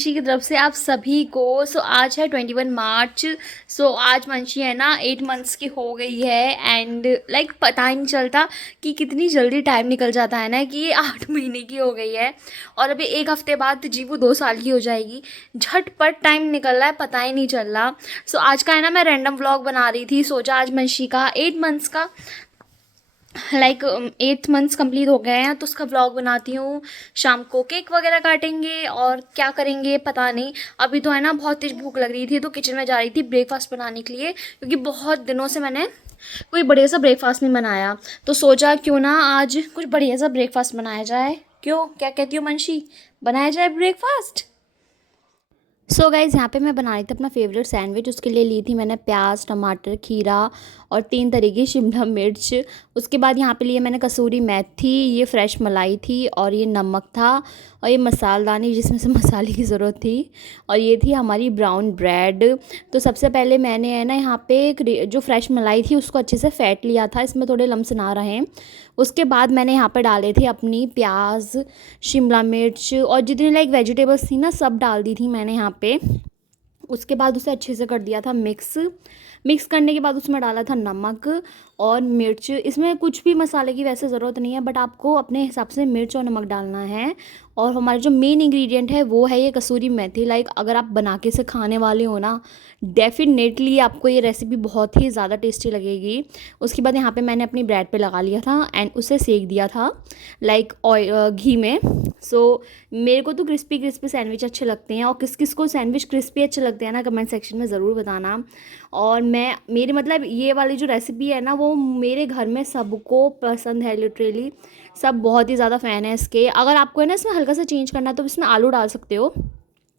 मंशी की तरफ से आप सभी को। आज है 21 मार्च। आज मंशी है ना 8 मंथ्स की हो गई है एंड पता ही नहीं चलता कि कितनी जल्दी टाइम निकल जाता है ना कि ये 8 महीने की हो गई है और अभी एक हफ्ते बाद जी वो 2 साल की हो जाएगी। झटपट टाइम निकल रहा है, पता ही नहीं चल रहा। आज का है ना मैं रैंडम व्लॉग बना रही थी, सोचा आज मंशी का 8 मंथ्स का 8 मंथ्स कंप्लीट हो गए हैं तो उसका व्लॉग बनाती हूँ। शाम को केक वगैरह काटेंगे और क्या करेंगे पता नहीं। अभी तो है ना बहुत तेज भूख लग रही थी तो किचन में जा रही थी ब्रेकफास्ट बनाने के लिए, क्योंकि बहुत दिनों से मैंने कोई बढ़िया सा ब्रेकफास्ट नहीं बनाया। तो सोचा क्यों ना आज कुछ बढ़िया सा ब्रेकफास्ट बनाया जाए। क्यों, क्या कहती हो मंशी, बनाया जाए ब्रेकफास्ट? गाइज़ यहाँ पे मैं बना रही थी अपना फेवरेट सैंडविच। उसके लिए ली थी मैंने प्याज, टमाटर, खीरा और 3 तरह की शिमला मिर्च। उसके बाद यहाँ पे लिए मैंने कसूरी मेथी, ये फ्रेश मलाई थी और ये नमक था और ये मसालदानी जिसमें से मसाले की ज़रूरत थी और ये थी हमारी ब्राउन ब्रेड। तो सबसे पहले मैंने है ना यहाँ पे जो फ्रेश मलाई थी उसको अच्छे से फेंट लिया था, इसमें थोड़े लम्स ना रहें। उसके बाद मैंने यहाँ पर डाले थे अपनी प्याज, शिमला मिर्च और जितनी वेजिटेबल्स थी ना सब डाल दी थी मैंने यहाँ पे। उसके बाद उसे अच्छे से कर दिया था मिक्स करने के बाद उसमें डाला था नमक और मिर्च। इसमें कुछ भी मसाले की वैसे ज़रूरत नहीं है, बट आपको अपने हिसाब से मिर्च और नमक डालना है। और हमारे जो मेन इंग्रेडिएंट है वो है ये कसूरी मेथी। अगर आप बना के से खाने वाले हो ना, डेफिनेटली आपको ये रेसिपी बहुत ही ज़्यादा टेस्टी लगेगी। उसके बाद यहाँ पे मैंने अपनी ब्रेड पे लगा लिया था एंड उसे सेक दिया था ऑयल घी में। मेरे को तो क्रिस्पी क्रिस्पी सैंडविच अच्छे लगते हैं और किस किस को सैंडविच क्रिस्पी अच्छे लगते हैं ना, कमेंट सेक्शन में ज़रूर बताना। और मेरी ये वाली जो रेसिपी है ना वो मेरे घर में सबको पसंद है, लिटरली सब बहुत ही ज़्यादा फ़ैन है इसके। अगर आपको है ना इसमें हल्का सा चेंज करना है तो इसमें आलू डाल सकते हो,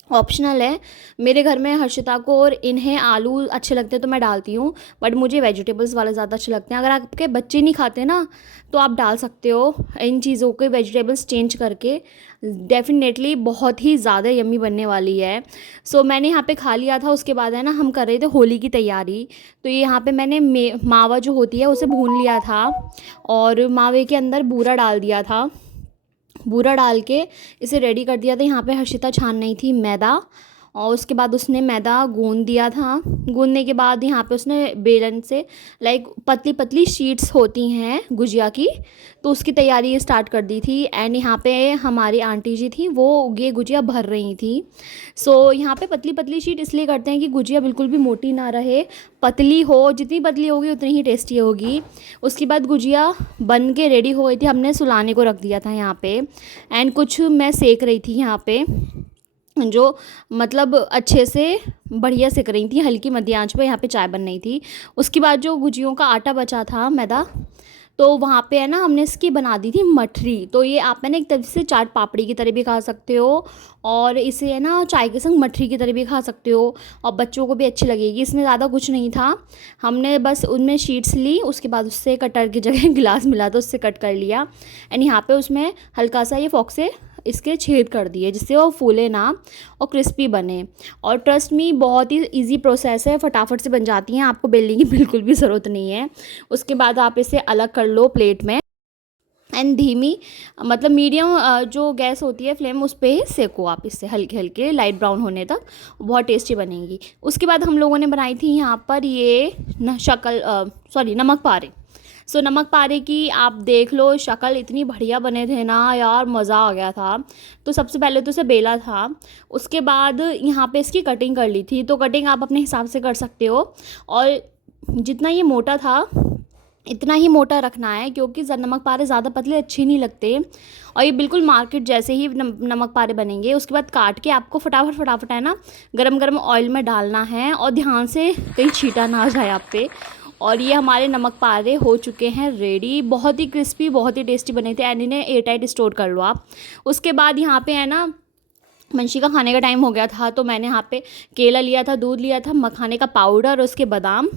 ऑप्शनल है। मेरे घर में हर्षिता को और इन्हें आलू अच्छे लगते हैं तो मैं डालती हूँ, बट मुझे वेजिटेबल्स वाले ज़्यादा अच्छे लगते हैं। अगर आपके बच्चे नहीं खाते ना तो आप डाल सकते हो इन चीज़ों के वेजिटेबल्स चेंज करके। डेफिनेटली बहुत ही ज़्यादा यम्मी बनने वाली है। मैंने यहाँ पे खा लिया था। उसके बाद है ना हम कर रहे थे होली की तैयारी। तो ये यहाँ पे मैंने मावा जो होती है उसे भून लिया था और मावे के अंदर बूरा डाल दिया था। बूरा डाल के इसे रेडी कर दिया था। यहाँ पे हर्षिता छान नहीं थी मैदा और उसके बाद उसने मैदा गूंद दिया था। गूंदने के बाद यहाँ पे उसने बेलन से पतली पतली शीट्स होती हैं गुजिया की, तो उसकी तैयारी स्टार्ट कर दी थी। एंड यहाँ पे हमारी आंटी जी थी वो ये गुजिया भर रही थी। यहाँ पे पतली पतली शीट इसलिए करते हैं कि गुजिया बिल्कुल भी मोटी ना रहे, पतली हो। जितनी पतली होगी उतनी ही टेस्टी होगी। उसके बाद गुजिया बन के रेडी हो गई थी, हमने सुलाने को रख दिया था यहाँ पे। एंड कुछ मैं सेक रही थी यहाँ पे, जो अच्छे से बढ़िया सेक रही थी, हल्की मध्य आंच पे यहाँ पे चाय बन रही थी। उसके बाद जो गुजियों का आटा बचा था मैदा, तो वहाँ पे है ना हमने इसकी बना दी थी मठरी। तो ये आप मैंने एक तरह से चाट पापड़ी की तरह भी खा सकते हो और इसे है ना चाय के संग मठरी की तरह भी खा सकते हो और बच्चों को भी अच्छी लगेगी। इसमें ज़्यादा कुछ नहीं था, हमने बस उनमें शीट्स ली, उसके बाद उससे कटर की जगह गिलास मिला था उससे कट कर लिया एंड यहाँ पे उसमें हल्का सा ये फॉक से इसके छेद कर दिए जिससे वो फूले ना और क्रिस्पी बने। और ट्रस्ट मी बहुत ही इजी प्रोसेस है, फटाफट से बन जाती हैं, आपको बेलने की बिल्कुल भी ज़रूरत नहीं है। उसके बाद आप इसे अलग कर लो प्लेट में एंड धीमी मीडियम जो गैस होती है फ्लेम उस पर ही सेको आप इससे हल्के हल्के लाइट ब्राउन होने तक, बहुत टेस्टी बनेगी। उसके बाद हम लोगों ने बनाई थी यहाँ पर ये नमक पारे। नमक पारे की आप देख लो शक्ल, इतनी बढ़िया बने थे ना यार, मज़ा आ गया था। तो सबसे पहले तो इसे बेला था, उसके बाद यहाँ पे इसकी कटिंग कर ली थी। तो कटिंग आप अपने हिसाब से कर सकते हो और जितना ये मोटा था इतना ही मोटा रखना है, क्योंकि नमक पारे ज़्यादा पतले अच्छे नहीं लगते और ये बिल्कुल मार्केट जैसे ही नमक पारे बनेंगे। उसके बाद काट के आपको फटाफट फटाफट है ना गरम गरम ऑयल में डालना है और ध्यान से कहीं छीटा ना आ जाए आप पे। और ये हमारे नमक पारे हो चुके हैं रेडी, बहुत ही क्रिस्पी बहुत ही टेस्टी बने थे एंड इन्हें एयर टाइट स्टोर कर लो आप। उसके बाद यहाँ पे है ना मंशी का खाने का टाइम हो गया था, तो मैंने यहाँ पे केला लिया था, दूध लिया था, मखाने का पाउडर और उसके बादाम।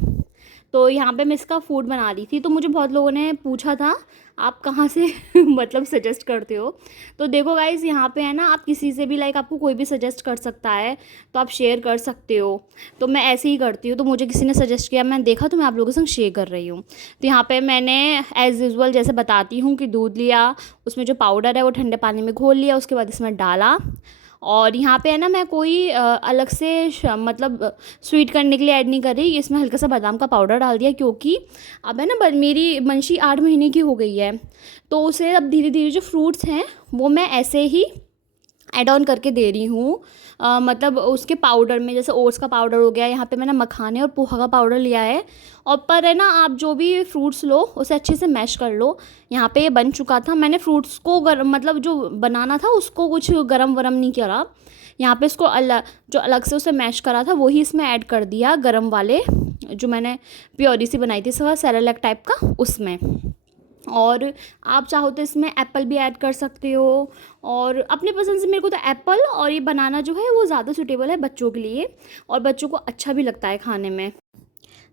तो यहाँ पे मैं इसका फूड बना रही थी। तो मुझे बहुत लोगों ने पूछा था आप कहाँ से सजेस्ट करते हो। तो देखो गाइज़ यहाँ पे है ना आप किसी से भी आपको कोई भी सजेस्ट कर सकता है तो आप शेयर कर सकते हो। तो मैं ऐसे ही करती हूँ, तो मुझे किसी ने सजेस्ट किया, मैंने देखा तो मैं आप लोगों के संग शेयर कर रही हूँ। तो यहाँ पे मैंने एज़ यूजुअल जैसे बताती हूँ कि दूध लिया, उसमें जो पाउडर है वो ठंडे पानी में घोल लिया, उसके बाद इसमें डाला और यहाँ पे है ना मैं कोई अलग से मतलब स्वीट करने के लिए ऐड नहीं कर रही, इसमें हल्का सा बादाम का पाउडर डाल दिया, क्योंकि अब है ना मेरी मंशी 8 महीने की हो गई है, तो उसे अब धीरे धीरे जो फ्रूट्स हैं वो मैं ऐसे ही ऐड ऑन करके दे रही हूँ। मतलब उसके पाउडर में, जैसे ओट्स का पाउडर हो गया, यहाँ पे मैंने मखाने और पोहा का पाउडर लिया है। और पर है ना, आप जो भी फ्रूट्स लो उसे अच्छे से मैश कर लो। यहाँ पे ये बन चुका था, मैंने फ्रूट्स को मतलब जो बनाना था उसको कुछ गरम वरम नहीं करा। यहाँ पे इसको जो अलग से उसे मैश करा था वही इसमें ऐड कर दिया, गरम वाले जो मैंने प्योरी सी बनाई थी सेरेलैक टाइप का उसमें। और आप चाहो तो इसमें एप्पल भी ऐड कर सकते हो, और अपने पसंद से। मेरे को तो एप्पल और ये बनाना जो है वो ज़्यादा सूटेबल है बच्चों के लिए, और बच्चों को अच्छा भी लगता है खाने में।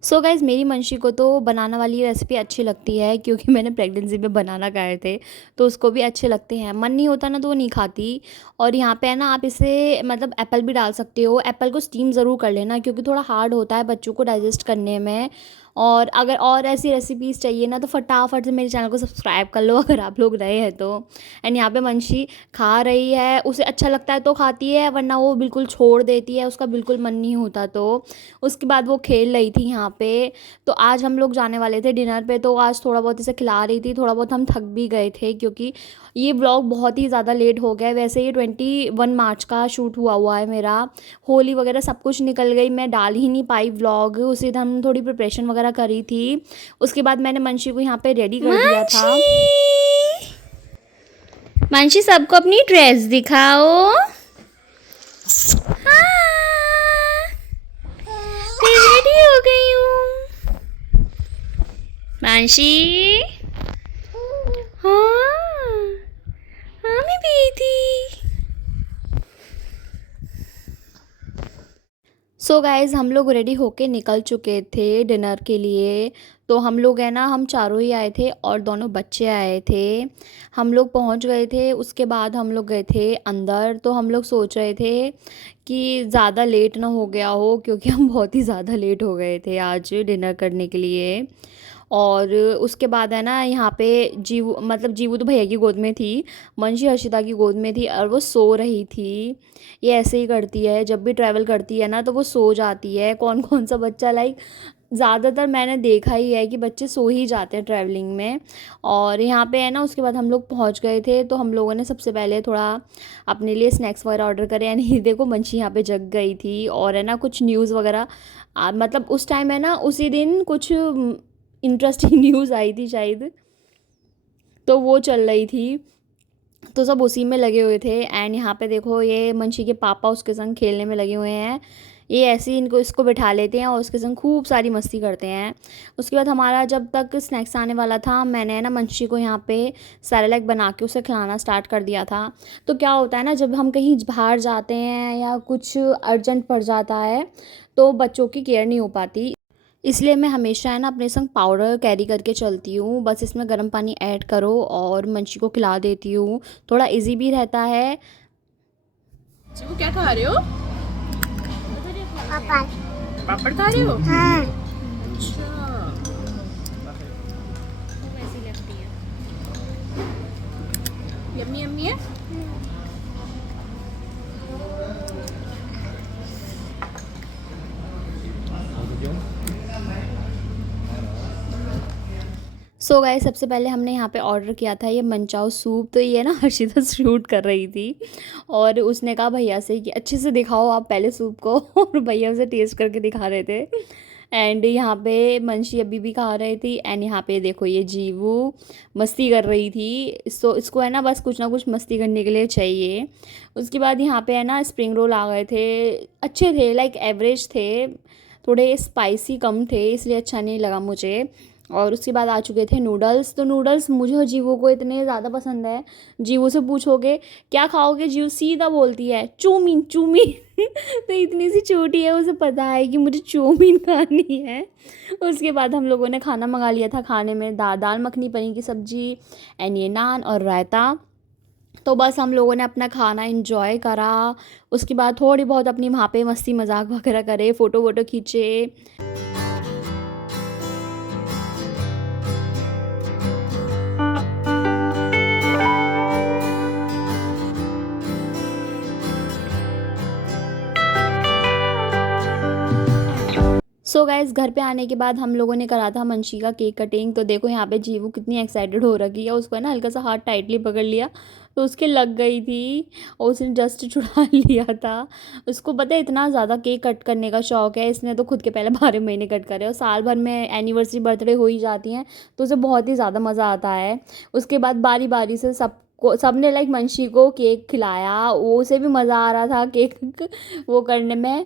सो गाइज़, मेरी मंशी को तो बनाना वाली रेसिपी अच्छी लगती है, क्योंकि मैंने प्रेगनेंसी में बनाना खाए थे, तो उसको भी अच्छे लगते हैं। मन नहीं होता ना तो वो नहीं खाती। और यहाँ पे है ना, आप इसे मतलब एप्पल भी डाल सकते हो। एप्पल को स्टीम ज़रूर कर लेना, क्योंकि थोड़ा हार्ड होता है बच्चों को डाइजेस्ट करने में। और अगर और ऐसी रेसिपीज़ चाहिए ना, तो फटाफट से मेरे चैनल को सब्सक्राइब कर लो, अगर आप लोग नए हैं तो। एंड यहाँ पे मंशी खा रही है, उसे अच्छा लगता है तो खाती है, वरना वो बिल्कुल छोड़ देती है, उसका बिल्कुल मन नहीं होता तो। उसके बाद वो खेल रही थी यहाँ पे। तो आज हम लोग जाने वाले थे डिनर पे, तो आज थोड़ा बहुत इसे खिला रही थी। थोड़ा बहुत हम थक भी गए थे, क्योंकि ये व्लॉग बहुत ही ज़्यादा लेट हो गया है। वैसे ये 21 मार्च का शूट हुआ है मेरा। होली वगैरह सब कुछ निकल गई, मैं डाल ही नहीं पाई व्लॉग। उसी दिन हम थोड़ी प्रिपरेशन वगैरह करी थी। उसके बाद मैंने मंशी को यहाँ पे रेडी कर दिया था। मंशी, सबको अपनी ड्रेस दिखाओ। हाँ, मैं रेडी हो गई हूँ। मंशी, हाँ हाँ मैं बेटी। सो गाइज़, हम लोग रेडी होके निकल चुके थे डिनर के लिए। तो हम लोग है ना, हम चारों ही आए थे और दोनों बच्चे आए थे। हम लोग पहुंच गए थे, उसके बाद हम लोग गए थे अंदर। तो हम लोग सोच रहे थे कि ज़्यादा लेट ना हो गया हो, क्योंकि हम बहुत ही ज़्यादा लेट हो गए थे आज डिनर करने के लिए। और उसके बाद है ना, यहाँ पे जीवू तो भैया की गोद में थी, मंशी हर्षिता की गोद में थी, और वो सो रही थी। ये ऐसे ही करती है, जब भी ट्रैवल करती है ना तो वो सो जाती है। कौन कौन सा बच्चा, लाइक ज़्यादातर मैंने देखा ही है कि बच्चे सो ही जाते हैं ट्रैवलिंग में। और यहाँ पे है ना, उसके बाद हम लोग पहुँच गए थे। तो हम लोगों ने सबसे पहले थोड़ा अपने लिए स्नैक्स वगैरह ऑर्डर करे। यानी ये देखो, मंशी यहाँ पे जग गई थी। और है ना, कुछ न्यूज़ वगैरह मतलब उस टाइम है ना, उसी दिन कुछ इंटरेस्टिंग न्यूज़ आई थी शायद, तो वो चल रही थी। तो सब उसी में लगे हुए थे। एंड यहाँ पे देखो, ये मंशी के पापा उसके संग खेलने में लगे हुए हैं। ये ऐसे ही इसको बिठा लेते हैं और उसके संग खूब सारी मस्ती करते हैं। उसके बाद हमारा जब तक स्नैक्स आने वाला था, मैंने ना मंशी को यहाँ पे सेरेलैक बना के उसे खिलाना स्टार्ट कर दिया था। तो क्या होता है ना, जब हम कहीं बाहर जाते हैं या कुछ अर्जेंट पड़ जाता है, तो बच्चों की केयर नहीं हो पाती। इसलिए मैं हमेशा है ना अपने संग पाउडर कैरी करके चलती हूँ। बस इसमें गर्म पानी ऐड करो और मंशी को खिला देती हूँ, थोड़ा इजी भी रहता है। वो क्या खा रहे हो? पापड़। पापड़ खा रहे हो? हाँ। अच्छा, वैसी लगती है। यम्मी यम्मी है। सो गाइस, सबसे पहले हमने यहाँ पे ऑर्डर किया था ये मनचाओ सूप। तो ये ना हर्षिता शूट कर रही थी, और उसने कहा भैया से कि अच्छे से दिखाओ आप पहले सूप को। और भैया उसे टेस्ट करके दिखा रहे थे। एंड यहाँ पे मंशी अभी भी खा रही थी। एंड यहाँ पे देखो, ये जीवू मस्ती कर रही थी। इसको है ना, बस कुछ ना कुछ मस्ती करने के लिए चाहिए। उसके बाद यहाँ पे है ना, स्प्रिंग रोल आ गए थे। अच्छे थे, लाइक एवरेज थे, थोड़े स्पाइसी कम थे, इसलिए अच्छा नहीं लगा मुझे। और उसके बाद आ चुके थे नूडल्स। तो नूडल्स मुझे और जीवू को इतने ज़्यादा पसंद है। जीवू से पूछोगे क्या खाओगे, जीवू सीधा बोलती है चौमीन चौमीन। तो इतनी सी छोटी है, उसे पता है कि मुझे चौमीन खानी है। उसके बाद हम लोगों ने खाना मंगा लिया था। खाने में दाल मखनी, पनीर की सब्ज़ी, एंड ये नान और रायता। तो बस हम लोगों ने अपना खाना एंजॉय करा। उसके बाद थोड़ी बहुत अपनी वहाँ पे मस्ती मजाक वगैरह करे, फ़ोटो वोटो खींचे। गाइस घर पे आने के बाद हम लोगों ने करा था मंशी का केक कटिंग। तो देखो यहाँ पे जीवू कितनी एक्साइटेड हो रखी है, उसको है ना हल्का सा हाथ टाइटली पकड़ लिया तो उसके लग गई थी और उसने जस्ट छुड़ा लिया था। उसको पता है इतना ज़्यादा केक कट करने का शौक है, इसने तो खुद के पहले 12 महीने कट करे और साल भर में एनिवर्सरी बर्थडे हो ही जाती हैं तो उसे बहुत ही ज़्यादा मज़ा आता है। उसके बाद बारी बारी से सबने लाइक मंशी को केक खिलाया, वो उसे भी मज़ा आ रहा था केक वो करने में।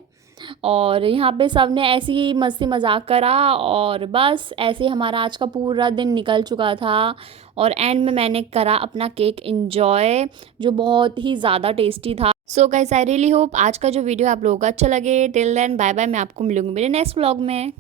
और यहाँ पे सब ने ऐसी ही मस्ती मजाक करा और बस ऐसे ही हमारा आज का पूरा दिन निकल चुका था। और एंड में मैंने करा अपना केक इंजॉय, जो बहुत ही ज़्यादा टेस्टी था। So guys I really hope आज का जो वीडियो आप लोगों को अच्छा लगे। टिल देन बाय बाय, मैं आपको मिलूंगी मेरे नेक्स्ट व्लॉग में।